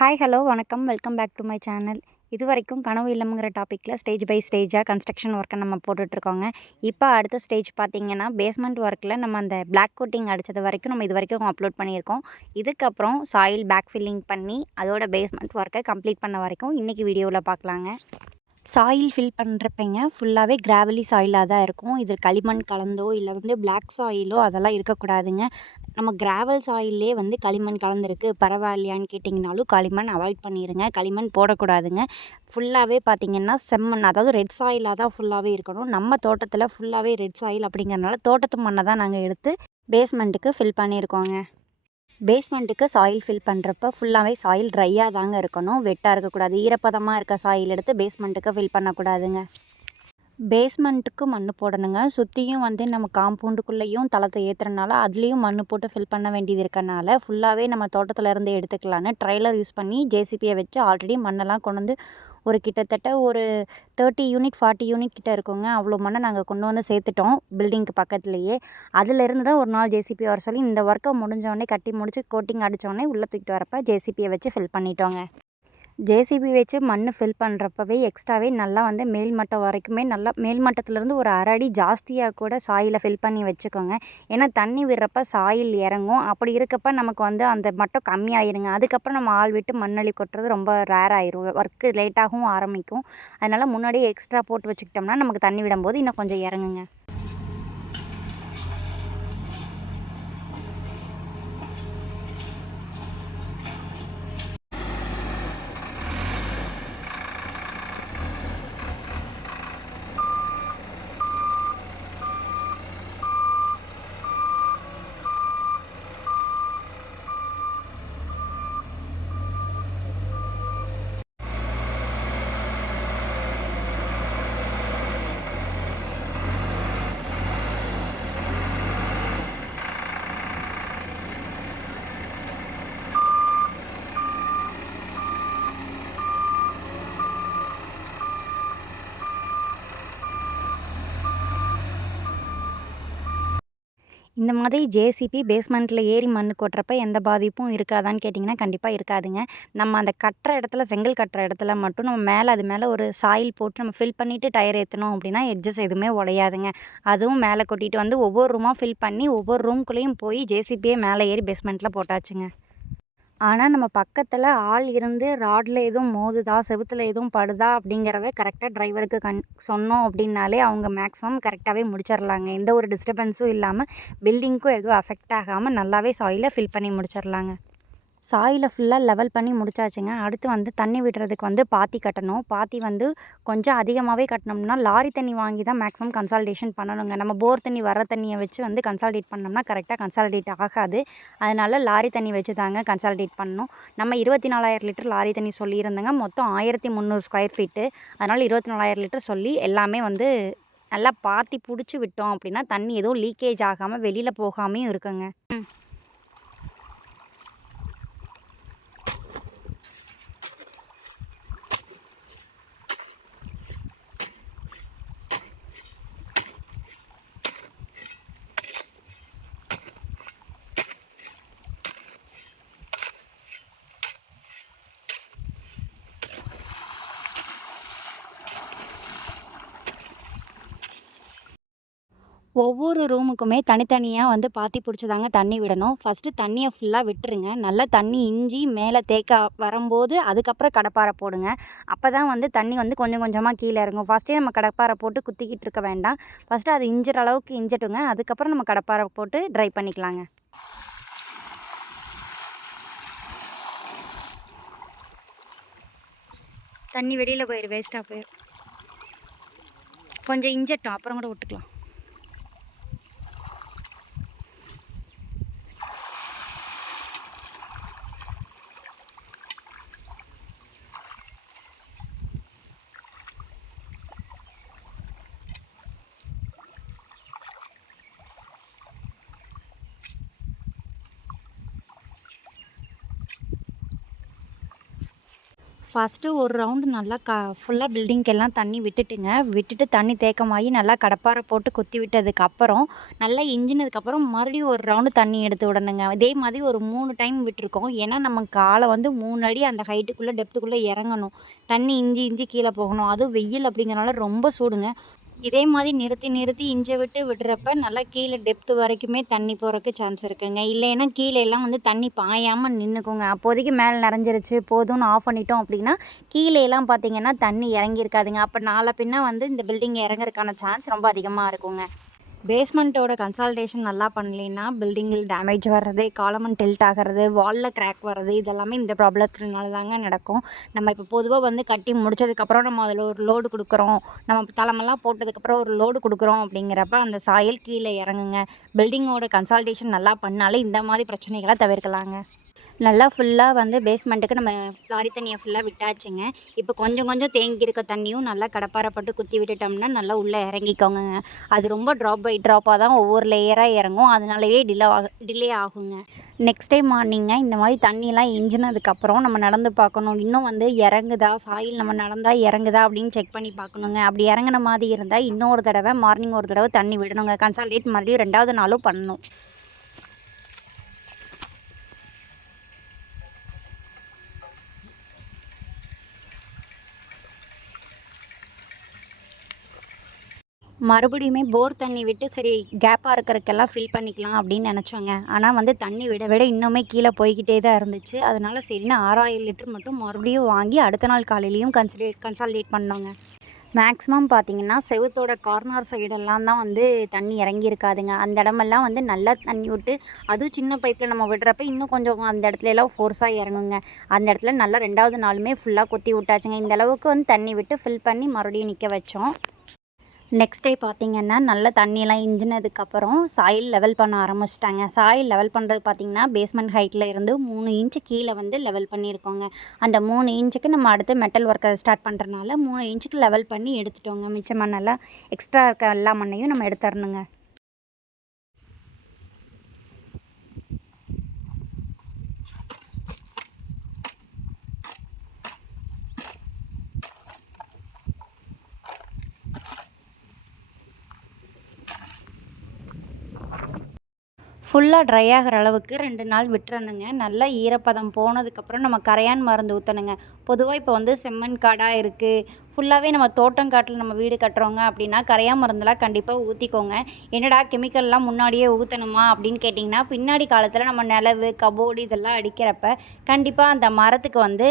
Hi hello வணக்கம் welcome back to my channel. இது வரைக்கும் கனவு இல்லம்ங்கிற டாப்பிக்கில் ஸ்டேஜ் பை ஸ்டேஜாக கன்ஸ்ட்ரக்ஷன் ஒர்க்கை நம்ம போட்டுட்ருக்கோங்க. இப்போ அடுத்த ஸ்டேஜ் பார்த்திங்கன்னா பேஸ்மெண்ட் ஒர்க்கில் நம்ம அந்த பிளாக் கோட்டிங் அடித்தது வரைக்கும் நம்ம இது வரைக்கும் அப்லோட் பண்ணியிருக்கோம். இதுக்கப்புறம் சாயில் பேக் ஃபில்லிங் பண்ணி அதோட பேஸ்மெண்ட் ஒர்க்கை கம்ப்ளீட் பண்ண வரைக்கும் இன்றைக்கி வீடியோவில் பார்க்கலாங்க. சாயில் ஃபில் பண்ணுறப்பங்க ஃபுல்லாகவே கிராவலி சாயிலாக தான் இருக்கும். இது களிமண் கலந்தோ இல்லை பிளாக் சாயிலோ அதெல்லாம் இருக்கக்கூடாதுங்க. நம்ம கிராவல் சாயிலே களிமண் கலந்துருக்கு பரவாயில்லையான்னு கேட்டிங்கனாலும் களிமண் அவாய்ட் பண்ணிடுங்க. களிமண் போடக்கூடாதுங்க. ஃபுல்லாகவே பார்த்திங்கன்னா செம்மண், அதாவது ரெட் சாயிலாக தான் ஃபுல்லாகவே இருக்கணும். நம்ம தோட்டத்தில் ஃபுல்லாகவே ரெட் சாயில் அப்படிங்கிறனால தோட்டத்து மண்ணை தான் நாங்கள் எடுத்து பேஸ்மெண்ட்டுக்கு ஃபில் பண்ணியிருக்கோங்க. பேஸ்மெண்ட்டுக்கு சாயில் ஃபில் பண்ணுறப்ப ஃபுல்லாகவே சாயில் ட்ரையாக தாங்க இருக்கணும், வெட்டாக இருக்கக்கூடாது. ஈரப்பதமாக இருக்க சாயில் எடுத்து பேஸ்மெண்ட்டுக்கு ஃபில் பண்ணக்கூடாதுங்க. பேஸ்மெண்ட்டுக்கு மண் போடணுங்க. சுற்றியும் நம்ம காம்பவுண்டுக்குள்ளேயும் தளத்தை ஏற்றுறனால அதுலேயும் மண் போட்டு ஃபில் பண்ண வேண்டியது இருக்கனால ஃபுல்லாகவே நம்ம தோட்டத்தில் இருந்து எடுத்துக்கலான்னு ட்ரைலர் யூஸ் பண்ணி ஜேசிபியை வச்சு ஆல்ரெடி மண்ணெல்லாம் கொண்டு வந்து கிட்டத்தட்ட ஒரு 30 யூனிட் 40 யூனிட் கிட்ட இருக்குங்க. அவ்வளோ மண்ணை நாங்கள் கொண்டு வந்து சேர்த்துட்டோம் பில்டிங்க்கு பக்கத்துலேயே. அதிலேருந்து தான் ஒரு நாள் ஜேசிபி வர சொல்லி இந்த ஒர்க்கை முடிஞ்சோடனே கட்டி முடிச்சு கோட்டிங் அடித்தோடனே உள்ளே தூக்கிட்டு வரப்போ ஜேசிபியை வச்சு ஃபில் பண்ணிட்டோங்க. ஜேசிபி வச்சு மண் ஃபில் பண்ணுறப்பவே எக்ஸ்ட்ராவே நல்லா மேல்மட்டம் வரைக்குமே நல்லா மேல்மட்டத்துலேருந்து ஒரு அரை அடி ஜாஸ்தியாக கூட சாயிலை ஃபில் பண்ணி வச்சுக்கோங்க. ஏன்னா தண்ணி விடுறப்ப சாயில் இறங்கும். அப்படி இருக்கப்போ நமக்கு அந்த மட்டம் கம்மியாயிருங்க. அதுக்கப்புறம் நம்ம ஆள் விட்டு மண்ணள்ளி கொட்டுறது ரொம்ப ரேர் ஆயிரும். ஒர்க்கு லேட்டாகவும் ஆரம்பிக்கும். அதனால் முன்னாடியே எக்ஸ்ட்ரா போட்டு வச்சுக்கிட்டோம்னா நமக்கு தண்ணி விடும்போது இன்னும் கொஞ்சம் இறங்குங்க. இந்த மாதிரி ஜேசிபி பேஸ்மெண்ட்டில் ஏறி மண் கொட்டுறப்ப எந்த பாதிப்பும் இருக்காதான்னு கேட்டிங்கன்னா கண்டிப்பாக இருக்காதுங்க. நம்ம அந்த கட்டுற இடத்துல செங்கல் கட்டுற இடத்துல மட்டும் நம்ம மேலே அது மேலே ஒரு சாயில் போட்டு நம்ம ஃபில் பண்ணிவிட்டு டயர் ஏற்றணும் அப்படின்னா எட்ஜஸ் எதுவுமே உடையாதுங்க. அதுவும் மேலே கொட்டிட்டு ஒவ்வொரு ரூமாக ஃபில் பண்ணி ஒவ்வொரு ரூம்குள்ளேயும் போய் ஜேசிபியே மேலே ஏறி பேஸ்மெண்ட்டில் போட்டாச்சுங்க. ஆனால் நம்ம பக்கத்தில் ஆள் இருந்து ராடில் எதுவும் மோதுதா செவுத்தில் எதுவும் படுதா அப்படிங்கிறத கரெக்டாக டிரைவருக்கு சொன்னோம் அப்படின்னாலே அவங்க மேக்ஸிமம் கரெக்டாகவே முடிச்சிடலாங்க. எந்த ஒரு டிஸ்டர்பன்ஸும் இல்லாமல் பில்டிங்க்கும் எதுவும் அஃபெக்ட் ஆகாமல் நல்லாவே சாயிலை ஃபில் பண்ணி முடிச்சிடலாங்க. சாயிலை ஃபுல்லாக லெவல் பண்ணி முடிச்சாச்சுங்க. அடுத்து தண்ணி விடுறதுக்கு பாத்தி கட்டணும். பாத்தி கொஞ்சம் அதிகமாகவே கட்டினோம்னா லாரி தண்ணி வாங்கி தான் மேக்ஸிமம் கன்சால்டேஷன் பண்ணணுங்க. நம்ம போர் தண்ணி வர தண்ணியை வச்சு கன்சால்டேட் பண்ணோம்னா கரெக்டாக கன்சால்டேட் ஆகாது. அதனால் லாரி தண்ணி வச்சு தாங்க கன்சால்டேட் பண்ணணும். நம்ம 24,000 லிட்டர் லாரி தண்ணி சொல்லியிருந்தேங்க. மொத்தம் 1300 ஸ்கொயர் ஃபீட்டு. அதனால் 24,000 லிட்டர் சொல்லி எல்லாமே நல்லா பாத்தி பிடிச்சி விட்டோம் அப்படின்னா தண்ணி எதுவும் லீக்கேஜ் ஆகாமல் வெளியில் போகாமையும் இருக்குங்க. ஒவ்வொரு ரூமுக்குமே தனித்தனியாக பாத்தி பிடிச்சி தாங்க தண்ணி விடணும். ஃபஸ்ட்டு தண்ணியை ஃபுல்லாக விட்டுருங்க. நல்லா தண்ணி இஞ்சி மேலே தேக்க வரும்போது அதுக்கப்புறம் கடப்பாரை போடுங்க. அப்போ தான் தண்ணி கொஞ்சம் கொஞ்சமாக கீழே இறங்கும். ஃபஸ்ட்டே நம்ம கடப்பாரை போட்டு குத்திக்கிட்டு இருக்க வேண்டாம். ஃபஸ்ட்டு அது இஞ்சுற அளவுக்கு இஞ்சட்டுங்க. அதுக்கப்புறம் நம்ம கடப்பாரை போட்டு ட்ரை பண்ணிக்கலாங்க. தண்ணி வெளியில் போயிடும், வேஸ்ட்டாக போயிடும். கொஞ்சம் இஞ்சட்டும், அப்புறம் கூட விட்டுக்கலாம். ஃபஸ்ட்டு ஒரு ரவுண்டு நல்லா ஃபுல்லாக பில்டிங்க்கெல்லாம் தண்ணி விட்டுட்டுங்க. விட்டுட்டு தண்ணி தேக்கமாகி நல்லா கடப்பாரை போட்டு குத்தி விட்டதுக்கப்புறம், நல்லா இஞ்சினதுக்கப்புறம் மறுபடியும் ஒரு ரவுண்டு தண்ணி எடுத்து விடணுங்க. இதே மாதிரி ஒரு 3 டைம் விட்டுருக்கோம். ஏன்னா நம்ம காலை வந்து 3 அடி அந்த ஹைட்டுக்குள்ளே டெப்த்துக்குள்ளே இறங்கணும். தண்ணி இஞ்சி இஞ்சி கீழே போகணும். அதுவும் வெயில் அப்படிங்கிறனால ரொம்ப சூடுங்க. இதே மாதிரி நிறுத்தி நிறுத்தி இஞ்ச விட்டு விடுறப்ப நல்லா கீழே டெப்த்து வரைக்குமே தண்ணி போகிறக்கு சான்ஸ் இருக்குங்க. இல்லைன்னா கீழேலாம் வந்து தண்ணி பாயாமல் நின்றுக்குங்க. அப்போதைக்கு மேலே நிறைஞ்சிருச்சு போதும்னு ஆஃப் பண்ணிட்டோம் அப்படின்னா கீழேலாம் பார்த்தீங்கன்னா தண்ணி இறங்கியிருக்காதுங்க. அப்போ நாளை பின்ன வந்து இந்த பில்டிங் இறங்குறதுக்கான சான்ஸ் ரொம்ப அதிகமாக இருக்குங்க. பேஸ்மெண்ட்டோட கன்சால்டேஷன் நல்லா பண்ணலைன்னா பில்டிங்கில் டேமேஜ் வர்றது, காலமன் டில்ட் ஆகிறது, வாலில் கிராக் வர்றது இதெல்லாமே இந்த ப்ராப்ளத்தினால தாங்க நடக்கும். நம்ம இப்போ பொதுவாக வந்து கட்டி முடிச்சதுக்கப்புறம் நம்ம அதில் ஒரு லோடு கொடுக்குறோம், நம்ம தளமெல்லாம் போட்டதுக்கப்புறம் ஒரு லோடு கொடுக்குறோம் அப்படிங்கிறப்ப அந்த சாயில் கீழே இறங்குங்க. பில்டிங்கோட கன்சால்டேஷன் நல்லா பண்ணாலே இந்த மாதிரி பிரச்சனைகளை தவிர்க்கலாங்க. நல்லா ஃபுல்லாக வந்து பேஸ்மெண்ட்டுக்கு நம்ம லாரி தண்ணியை ஃபுல்லாக விட்டாச்சுங்க. இப்போ கொஞ்சம் கொஞ்சம் தேங்கி இருக்க தண்ணியும் நல்லா கடப்பாரை போட்டு குத்தி விட்டுட்டோம்னா நல்லா உள்ளே இறங்கிக்கோங்க. அது ரொம்ப ட்ராப் பை ட்ராப்பாக தான் ஒவ்வொரு லேயராக இறங்கும். அதனாலவே டிலே ஆகுங்க. நெக்ஸ்ட் டே மார்னிங்க இந்த மாதிரி தண்ணியெலாம் இஞ்சினதுக்கப்புறம் நம்ம நடந்து பார்க்கணும். இன்னும் வந்து இறங்குதா, சாயில் நம்ம நடந்தால் இறங்குதா அப்படின்னு செக் பண்ணி பார்க்கணுங்க. அப்படி இறங்குன மாதிரி இருந்தால் இன்னொரு தடவை மார்னிங் ஒரு தடவை தண்ணி விடணுங்க. கன்சால்டேட் மறுபடியும் 2வது நாளும் பண்ணணும். மறுபடியுமே போர் தண்ணி விட்டு சரி கேப்பாக இருக்கிறதுக்கெல்லாம் ஃபில் பண்ணிக்கலாம் அப்படின்னு நினச்சோங்க. ஆனால் வந்து தண்ணி விட விட இன்னுமே கீழே போய்கிட்டே தான் இருந்துச்சு. அதனால சரின்னு 6000 லிட்டர் மட்டும் மறுபடியும் வாங்கி அடுத்த நாள் காலையிலையும் கன்சால்டேட் பண்ணோங்க. மேக்ஸிமம் பார்த்தீங்கன்னா செவுத்தோட கார்னர் சைடெல்லாம் தான் வந்து தண்ணி இறங்கியிருக்காதுங்க. அந்த இடமெல்லாம் வந்து நல்லா தண்ணி விட்டு அதுவும் சின்ன பைப்பில் நம்ம விடுறப்ப இன்னும் கொஞ்சம் அந்த இடத்துலலாம் ஃபோர்ஸாக இறங்குங்க. அந்த இடத்துல நல்லா 2வது நாளுமே ஃபுல்லாக கொத்தி விட்டாச்சுங்க. இந்த அளவுக்கு வந்து தண்ணி விட்டு ஃபில் பண்ணி மறுபடியும் நிற்க வச்சோம். நெக்ஸ்ட் டே பார்த்திங்கன்னா நல்லா தண்ணியெல்லாம் இஞ்சினதுக்கப்புறம் சாயில் லெவல் பண்ண ஆரம்பிச்சிட்டாங்க. சாயில் லெவல் பண்ணுறது பார்த்திங்கன்னா பேஸ்மெண்ட் ஹைட்டில் இருந்து 3 இன்ச்சு கீழே வந்து லெவல் பண்ணியிருக்கோங்க. அந்த 3 இன்ச்சுக்கு நம்ம அடுத்து மெட்டல் ஒர்க்கை ஸ்டார்ட் பண்ணுறனால 3 இன்ச்சுக்கு லெவல் பண்ணி எடுத்துட்டோங்க. மிச்ச மண்ணெல்லாம் எக்ஸ்ட்ரா இருக்க எல்லா மண்ணையும் நம்ம எடுத்துடணுங்க. ஃபுல்லாக ட்ரை ஆகிற அளவுக்கு 2 நாள் விட்டுறணுங்க. நல்லா ஈரப்பதம் போனதுக்கப்புறம் நம்ம கரையான் மருந்து ஊற்றணுங்க. பொதுவாக இப்போ வந்து செம்மண் காடாக இருக்குது, ஃபுல்லாகவே நம்ம தோட்டங்காட்டில் நம்ம வீடு கட்டுறோங்க அப்படின்னா கரையான் மருந்தெல்லாம் கண்டிப்பாக ஊற்றிக்கோங்க. என்னடா கெமிக்கல்லாம் முன்னாடியே ஊற்றணுமா அப்படின்னு கேட்டிங்கன்னா, பின்னாடி காலத்தில் நம்ம நிலவு கபோர்டு இதெல்லாம் அடிக்கிறப்ப கண்டிப்பாக அந்த மரத்துக்கு வந்து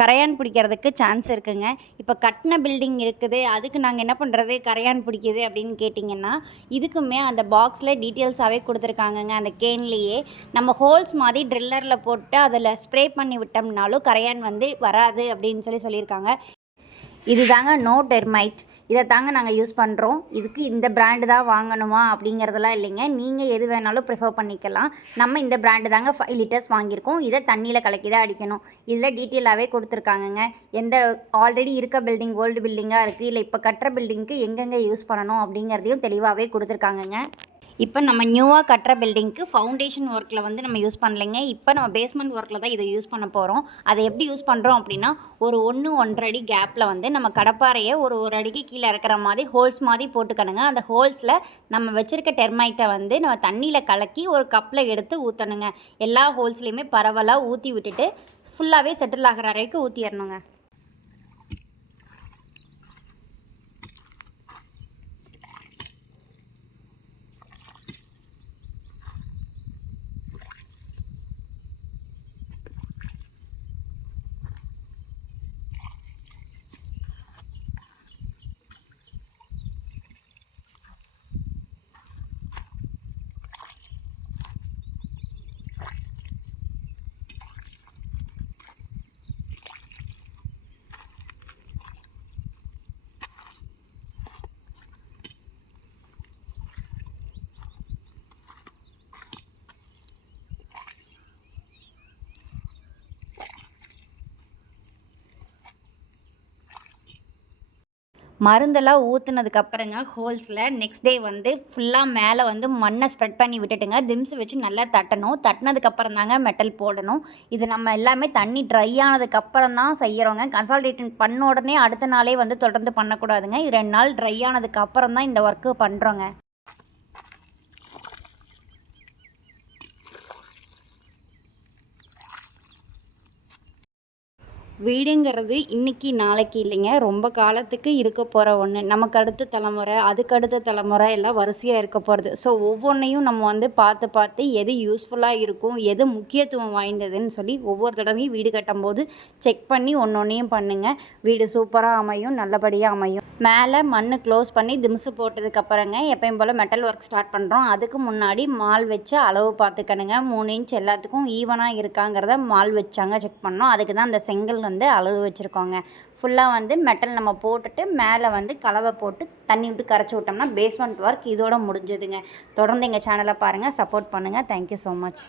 கரையான் பிடிக்கிறதுக்கு சான்ஸ் இருக்குங்க. இப்போ கட்டின பில்டிங் இருக்குது, அதுக்கு நாங்கள் என்ன பண்ணுறது கரையான் பிடிக்குது அப்படின்னு கேட்டிங்கன்னா, இதுக்குமே அந்த பாக்ஸில் டீட்டெயில்ஸாகவே கொடுத்துருக்காங்கங்க. அந்த கேன்லேயே நம்ம ஹோல்ஸ் மாதிரி ட்ரில்லரில் போட்டு அதில் ஸ்ப்ரே பண்ணி விட்டோம்னாலும் கரையான் வந்து வராது அப்படின்னு சொல்லியிருக்காங்க. இது தாங்க நோ டெர்மைட். இதை தாங்க நாங்கள் யூஸ் பண்ணுறோம். இதுக்கு இந்த பிராண்டு தான் வாங்கணுமா அப்படிங்கிறதெல்லாம் இல்லைங்க. நீங்கள் எது வேணாலும் ப்ரிஃபர் பண்ணிக்கலாம். நம்ம இந்த பிராண்டு தாங்க 5 லிட்டர்ஸ் வாங்கியிருக்கோம். இதை தண்ணியில் கலக்கி தான் அடிக்கணும். இதில் டீட்டெயிலாகவே கொடுத்துருக்காங்கங்க. எந்த ஆல்ரெடி இருக்க பில்டிங் ஓல்டு பில்டிங்காக இருக்குது, இல்லை இப்போ கட்டுற பில்டிங்க்கு எங்கெங்கே யூஸ் பண்ணணும் அப்படிங்கிறதையும் தெளிவாகவே கொடுத்துருக்காங்கங்க. இப்போ நம்ம நியூவாக கட்டுற பில்டிங்க்கு ஃபவுண்டேஷன் ஒர்க்கில் வந்து நம்ம யூஸ் பண்ணலைங்க. இப்போ நம்ம பேஸ்மெண்ட் ஒர்க்கில் தான் இதை யூஸ் பண்ண போகிறோம். அதை எப்படி யூஸ் பண்ணுறோம் அப்படின்னா, ஒரு 1-1.5 அடி கேப்பில் வந்து நம்ம கடப்பாரையை ஒரு அடிக்கு கீழே இறக்குற மாதிரி ஹோல்ஸ் மாதிரி போட்டுக்கணுங்க. அந்த ஹோல்ஸில் நம்ம வச்சுருக்க டெர்மைட்டை வந்து நம்ம தண்ணியில் கலக்கி ஒரு கப்பில் எடுத்து ஊற்றணுங்க. எல்லா ஹோல்ஸ்லேயுமே பரவலாக ஊற்றி விட்டுட்டு ஃபுல்லாகவே செட்டில் ஆகிற வரைக்கும் ஊற்றிடணுங்க. மருந்தெல்லாம் ஊற்றுனதுக்கப்புறங்க ஹோல்ஸில் நெக்ஸ்ட் டே வந்து ஃபுல்லாக மேலே வந்து மண்ணை ஸ்ப்ரெட் பண்ணி விட்டுட்டுங்க திம்ஸ் வச்சு நல்லா தட்டணும். தட்டினதுக்கப்புறம் தாங்க மெட்டல் போடணும். இது நம்ம எல்லாமே தண்ணி ட்ரை ஆனதுக்கப்புறம் தான் செய்கிறோங்க. கன்சால்டேஷன் பண்ண உடனே அடுத்த நாளே வந்து தொடர்ந்து பண்ணக்கூடாதுங்க. இது 2 நாள் ட்ரை ஆனதுக்கப்புறம் தான் இந்த ஒர்க்கு பண்ணுறோங்க. வீடுங்கிறது இன்றைக்கி நாளைக்கு இல்லைங்க, ரொம்ப காலத்துக்கு இருக்க போகிற ஒன்று. நமக்கு அடுத்த தலைமுறை, அதுக்கு அடுத்த தலைமுறை எல்லாம் வரிசையாக இருக்க போகிறது. ஸோ ஒவ்வொன்றையும் நம்ம வந்து பார்த்து பார்த்து எது யூஸ்ஃபுல்லாக இருக்கும், எது முக்கியத்துவம் வாய்ந்ததுன்னு சொல்லி ஒவ்வொரு தடவையும் வீடு கட்டும்போது செக் பண்ணி ஒன்றொன்றையும் பண்ணுங்கள். வீடு சூப்பராக அமையும், நல்லபடியாக அமையும். மேலே மண் க்ளோஸ் பண்ணி திம்ஸு போட்டதுக்கப்புறங்க எப்பயும் போல் மெட்டல் ஒர்க் ஸ்டார்ட் பண்ணுறோம். அதுக்கு முன்னாடி மால் வச்சு அளவு பார்த்துக்கணுங்க. 3 இன்ச் எல்லாத்துக்கும் ஈவனாக இருக்காங்கிறத மால் வச்சாங்க செக் பண்ணோம். அதுக்கு தான் அந்த செங்கல் வந்து அளவு வச்சுருக்கோங்க. ஃபுல்லாக வந்து மெட்டல் நம்ம போட்டுட்டு மேலே வந்து கலவை போட்டு தண்ணி விட்டு கரைச்சி விட்டோம்னா பேஸ்மெண்ட் ஒர்க் இதோட முடிஞ்சதுங்க. தொடர்ந்து எங்கள் சேனலை பாருங்கள், சப்போர்ட் பண்ணுங்கள். Thank you so much.